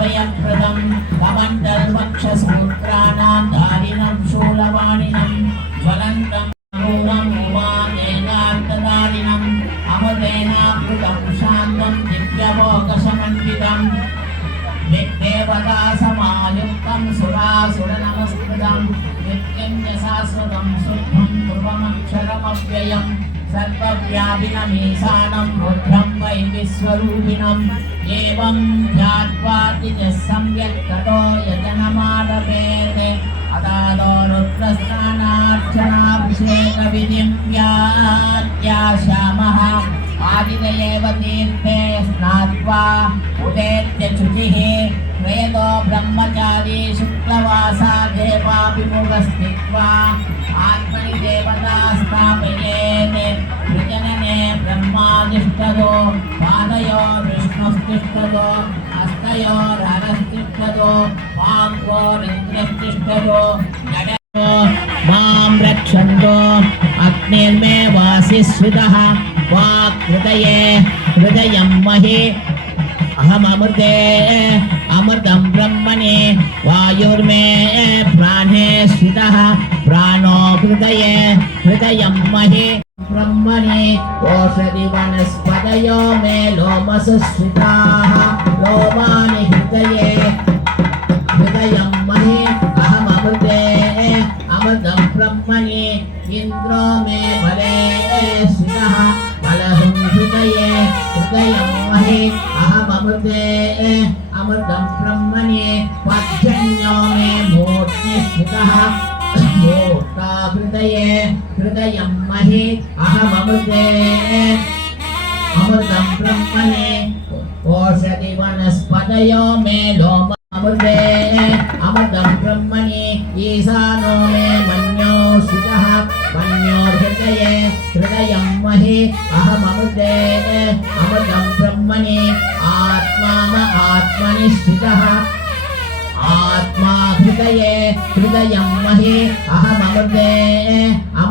अभयप्रदं कमण्डलवक्षसूत्राणां धारिणं शूलवाणिनं ज्वलन्तं रूपम् उमादेनार्थदारिणम् अमृतेनामृतं शान्तं दिव्यभोगशमण्डितम् देवता समायुक्तं सुरासुरनमस्कृतं नित्यं च शाश्वतं शुद्धं ध्रुवमक्षरमव्ययम् सर्वव्यापिनमीशानं रुद्रं वै विश्वरूपिणम् एवं ध्यात्वातिजः सम्यक् ततो यजनमारभेत् अदादो रुद्रस्नानार्चनाभिषेकविधिं व्याख्यास्यामः आदिदेव तीर्थे स्नात्वा उदेत्य शुचिः वेदो ब्रह्मचारी शुक्लवासा देवाभिमुखस्थित्वा తిష్టదో పాదయో విష్ణుస్తిష్టదో హస్తయో రథస్తిష్టదో వాంగో రుద్రస్తిష్టదో జడో మాం రక్షంతో అగ్నిర్మే వాసిస్సుతః వాక్ హృదయే హృదయం మహే అహమృతే అమృతం బ్రహ్మణే వాయుర్మే ప్రాణే స్థిత ప్రాణో హృదయే హృదయం మహే. ब्रह्मणे ओषधि वनस्पतयो मे लोमसु स्थिताः लोमानि हृदये हृदयं महे अमृतं ब्रह्मणे मे हृदये हृदयं महे अमृतं ब्रह्मणे पर्जन्यो मे मूर्ति स्थितः हृदयं महे अहममृते अमृतं ब्रह्मणे ओषधि वनस्पतयो मे लोम अमृते अमृतं ब्रह्मणि, ईशानो मे मन्यो स्थितः मन्योर्हृदये हृदयं महे अहममृते अमृतं ब्रह्मणि, आत्मा आत्मनि स्थितः आत्मा हृदये हृदयं महे ब्रह्म